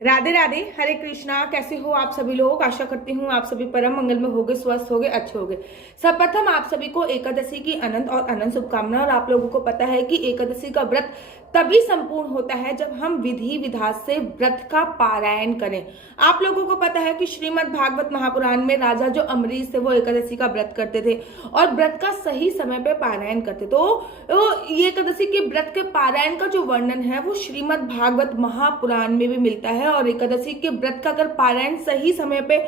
राधे राधे, हरे कृष्णा। कैसे हो आप सभी लोग? आशा करती हूँ आप सभी परम मंगल में होगे, स्वस्थ होगे, अच्छे होगे। सर्वप्रथम आप सभी को एकादशी की अनंत और अनंत शुभकामनाएं। और आप लोगों को पता है कि एकादशी का व्रत तभी संपूर्ण होता है जब हम विधि विधान से व्रत का पारायण करें। आप लोगों को पता है कि श्रीमद् भागवत महापुराण में राजा जो अम्बरीश थे वो एकादशी का व्रत करते थे और व्रत का सही समय पे पारायण करते। तो ये एकादशी के व्रत के पारायण का जो वर्णन है वो श्रीमद् भागवत महापुराण में भी मिलता है। और एकादशी के व्रत का अगर पारायण सही समय पे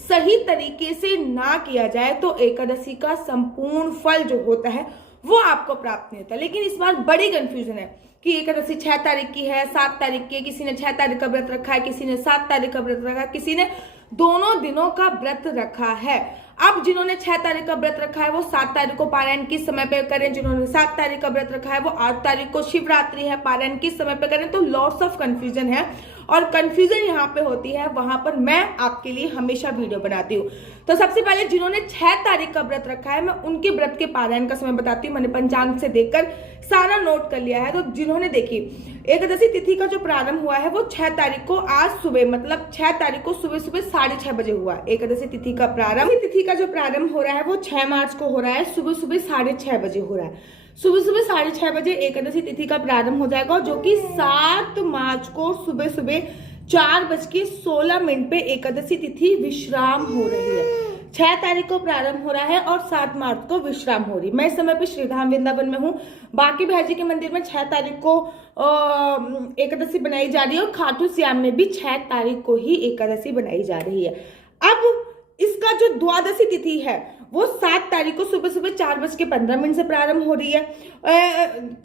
सही तरीके से ना किया जाए तो एकादशी का संपूर्ण फल जो होता है वो आपको प्राप्त नहीं होता। लेकिन इस बार बड़ी कंफ्यूजन है कि एकादशी 6 तारीख की है, 7 तारीख की है, किसी ने 6 तारीख का व्रत रखा है, किसी ने 7 तारीख का व्रत रखा है, किसी ने दोनों दिनों का व्रत रखा है। अब जिन्होंने 6 तारीख का व्रत रखा है वो 7 तारीख को पारायण किस समय पे करें, जिन्होंने 7 तारीख का व्रत रखा है वो 8 तारीख को शिवरात्रि है, पारायण किस समय पे करें। तो लॉट्स ऑफ कंफ्यूजन है और कंफ्यूजन यहाँ पे होती है, वहां पर मैं आपके लिए हमेशा वीडियो बनाती हूँ। तो सबसे पहले जिन्होंने 6 तारीख का व्रत रखा है मैं उनके व्रत के पारायण का समय बताती हूँ। मैंने पंचांग से देखकर सारा नोट कर लिया है। तो जिन्होंने देखी एकादशी तिथि का जो प्रारंभ हुआ है वो 6 तारीख को आज सुबह, मतलब 6 तारीख को सुबह सुबह 6:30 बजे हुआ। एकादशी तिथि का प्रारंभ, तिथि का जो प्रारंभ हो रहा है वो 6 मार्च को हो रहा है, सुबह सुबह 6:30 बजे हो रहा है। सुबह सुबह 6:30 बजे एकादशी तिथि का प्रारंभ हो जाएगा, जो कि 7 मार्च को सुबह सुबह 4:16 पे एकादशी तिथि विश्राम हो रही है। 6 तारीख को प्रारंभ हो रहा है और 7 मार्च को विश्राम हो रही है। मैं इस समय पे श्रीधाम वृंदावन में हूँ। बाकी भाई जी के मंदिर में 6 तारीख को एकादशी बनाई जा रही है और खाटू श्याम में भी 6 तारीख को ही एकादशी बनाई जा रही है। अब इसका जो द्वादशी तिथि है वो 7 तारीख को सुबह सुबह 4:15 से प्रारंभ हो रही है।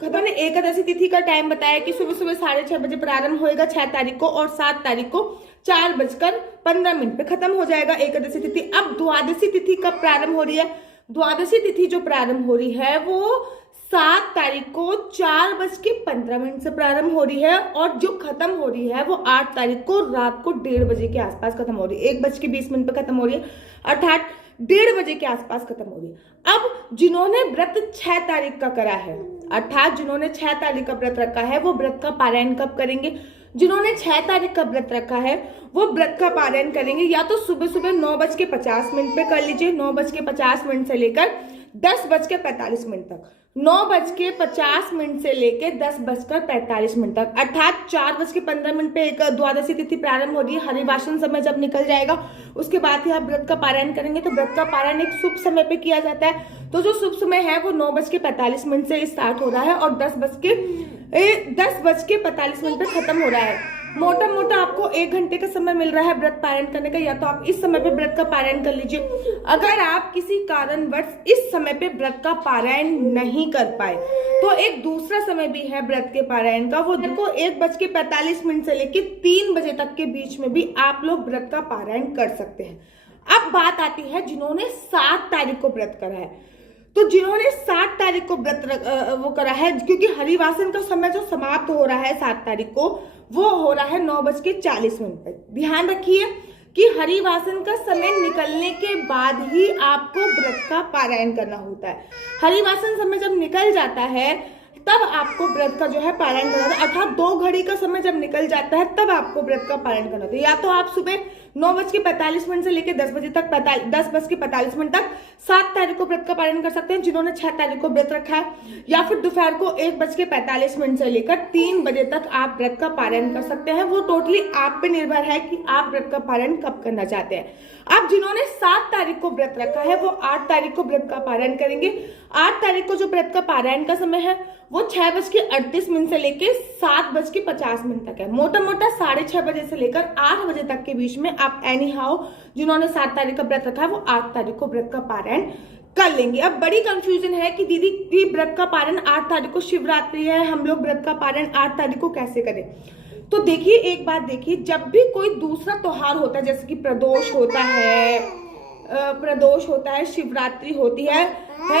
खबर ने एकादशी तिथि का टाइम बताया कि सुबह सुबह 6:30 बजे प्रारंभ होएगा 6 तारीख को और 7 तारीख को 4:15 पे खत्म हो जाएगा एकादशी तिथि। अब द्वादशी तिथि कब प्रारंभ हो रही है? द्वादशी तिथि जो प्रारंभ हो रही है वो 7 तारीख को 4:15 से प्रारंभ हो रही है और जो खत्म हो रही है वो 8 तारीख को रात को 1:30 बजे के आसपास खत्म हो रही है। 1:20 पे खत्म हो रही है, अर्थात 1:30 बजे के आसपास खत्म हो रही है। अब जिन्होंने व्रत 6 तारीख का करा है, अर्थात जिन्होंने 6 तारीख का व्रत रखा है वो व्रत का पारायण कब करेंगे? जिन्होंने 6 तारीख का व्रत रखा है वो व्रत का पारायण करेंगे या तो सुबह सुबह 9:50 पे कर लीजिए, 9:50 से लेकर 10:45 तक, 9:50 से लेकर 10:45 तक, अर्थात 4:15 पे एक द्वादशी तिथि प्रारंभ हो रही है। हरिवासन समय जब निकल जाएगा उसके बाद ही आप व्रत का पारायण करेंगे। तो व्रत का पारायण एक शुभ समय पे किया जाता है। तो जो शुभ समय है वो 9:45 से स्टार्ट हो रहा है और 10:45 पे खत्म हो रहा है। मोटा मोटा आपको 1 घंटे का समय मिल रहा है व्रत पारायण करने का, या तो आप इस समय पे व्रत का पारायण कर लीजिए। अगर आप किसी कारणवश इस समय पे व्रत का पारायण नहीं कर पाए तो एक दूसरा समय भी है व्रत के पारायण का, वो देखो 1:45 से लेकर 3 बजे तक के बीच में भी आप लोग व्रत का पारायण कर सकते हैं। अब बात आती है जिन्होंने 7 तारीख को व्रत करा है। तो जिन्होंने 7 तारीख को व्रत वो करा है, क्योंकि हरिवासन का समय जो समाप्त हो रहा है 7 तारीख को वो हो रहा है 9:40 पे। ध्यान रखिए कि हरिवासन का समय निकलने के बाद ही आपको व्रत का पारायण करना होता है। हरिवासन समय जब निकल जाता है तब आपको व्रत का जो है पारायण करना होता है, अर्थात 2 घड़ी का समय जब निकल जाता है तब आपको व्रत का पारायण करना होता है। या तो आप सुबह 9:45 से लेकर 10 बजे तक 10:45 तक 7 तारीख को व्रत का पारायण कर सकते हैं जिन्होंने 6 तारीख को व्रत रखा है, या फिर दोपहर को 1:45 से लेकर 3 बजे तक आप व्रत का पारायण कर सकते हैं। वो टोटली आप पे निर्भर है कि आप व्रत का पारायण कब करना चाहते हैं। अब जिन्होंने 7 तारीख को व्रत रखा है वो 8 तारीख को व्रत का पारायण करेंगे। 8 तारीख को जो व्रत का पारायण का समय है वो 6:38 से लेकर 7:50 तक है। मोटा मोटा 6:30 बजे से लेकर 8 बजे तक के बीच में आप एनी हाउ जिन्होंने 7 तारीख का व्रत रखा है वो 8 तारीख को व्रत का पारायण कर लेंगे। अब बड़ी कंफ्यूजन है कि दीदी की व्रत का पारायण 8 तारीख को शिवरात्रि है, हम लोग व्रत का पारायण 8 तारीख को कैसे करें? तो देखिए, एक बात देखिए, जब भी कोई दूसरा त्योहार होता है जैसे कि प्रदोष होता है, शिवरात्रि होती है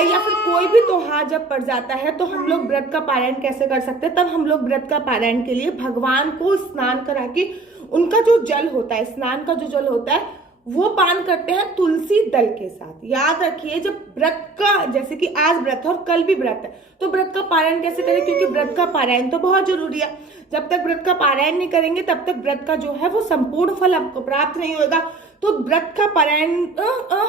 या फिर कोई भी त्योहार जब पड़ जाता है तो हम लोग व्रत का पारायण कैसे कर सकते हैं? तब हम लोग व्रत का पारायण के लिए भगवान को स्नान करा के उनका जो जल होता है, स्नान का जो जल होता है वो पान करते हैं तुलसी दल के साथ। याद रखिए, जब व्रत का, जैसे कि आज व्रत है और कल भी व्रत है, तो व्रत का पारायण कैसे करें, क्योंकि व्रत का पारायण तो बहुत जरूरी है। जब तक व्रत का पारायण नहीं करेंगे तब तक व्रत का जो है वो संपूर्ण फल आपको प्राप्त नहीं होगा। तो व्रत का पारायण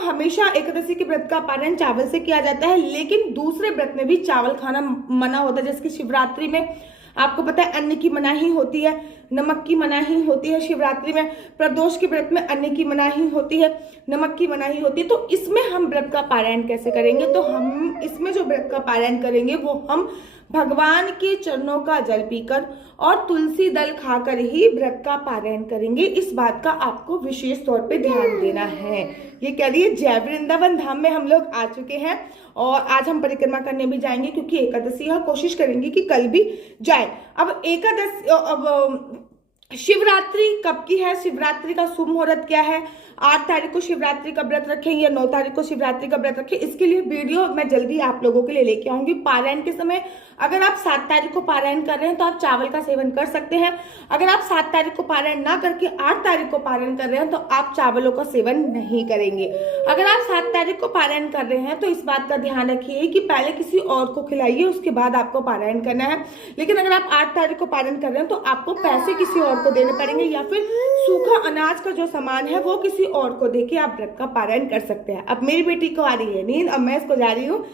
हमेशा एकादशी के व्रत का पारायण चावल से किया जाता है, लेकिन दूसरे व्रत में भी चावल खाना मना होता है। जैसे कि शिवरात्रि में आपको पता है अन्न की मनाही होती है, नमक की मनाही होती है। शिवरात्रि में, प्रदोष के व्रत में अन्न की मनाही होती है, नमक की मनाही होती है। तो इसमें हम व्रत का पारायण कैसे करेंगे, तो हम इसमें जो व्रत का पारायण करेंगे वो हम भगवान के चरणों का जल पीकर और तुलसी दल खाकर ही व्रत का पारायण करेंगे। इस बात का आपको विशेष तौर पे ध्यान देना है। ये कह रही है, जय वृंदावन धाम में हम लोग आ चुके हैं और आज हम परिक्रमा करने भी जाएंगे, क्योंकि एकादशी है। कोशिश करेंगे कि कल भी जाए। अब एकादशी, अब शिवरात्रि कब की है, शिवरात्रि का शुभ मुहूर्त क्या है, 8 तारीख को शिवरात्रि का व्रत रखें या 9 तारीख को शिवरात्रि का व्रत रखें, इसके लिए वीडियो मैं जल्दी आप लोगों के लिए लेके आऊंगी। पारायण के समय अगर आप 7 तारीख को पारायण कर रहे हैं तो आप चावल का सेवन कर सकते हैं। अगर आप 7 तारीख को पारायण ना करके 8 तारीख को पारायण कर रहे हैं तो आप चावलों का सेवन नहीं करेंगे। अगर आप 7 तारीख को पारायण कर रहे हैं तो इस बात का ध्यान रखिए कि पहले किसी और को खिलाइए, उसके बाद आपको पारायण करना है। लेकिन अगर आप 8 तारीख को पारायण कर रहे हैं तो आपको पैसे किसी और को देने पड़ेंगे, या फिर सूखा अनाज का जो सामान है वो किसी और को देके आप व्रत का पारायण कर सकते हैं। अब मेरी बेटी को आ रही है नींद, अब मैं इसको जा रही हूँ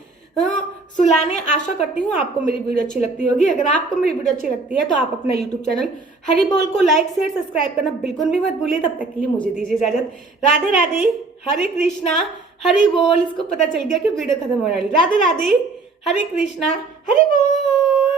सुलाने। आशा करती हूँ आपको मेरी वीडियो अच्छी लगती होगी। अगर आपको मेरी वीडियो अच्छी लगती है तो आप अपना YouTube चैनल हरि बोल को लाइक शेयर सब्सक्राइब करना बिल्कुल भी मत भूलिए। तब तक के लिए मुझे दीजिए इजाजत। राधे राधे, हरे कृष्णा, हरि बोल। इसको पता चल गया कि वीडियो खत्म हो रही। राधे राधे, हरे कृष्णा, हरि बोल।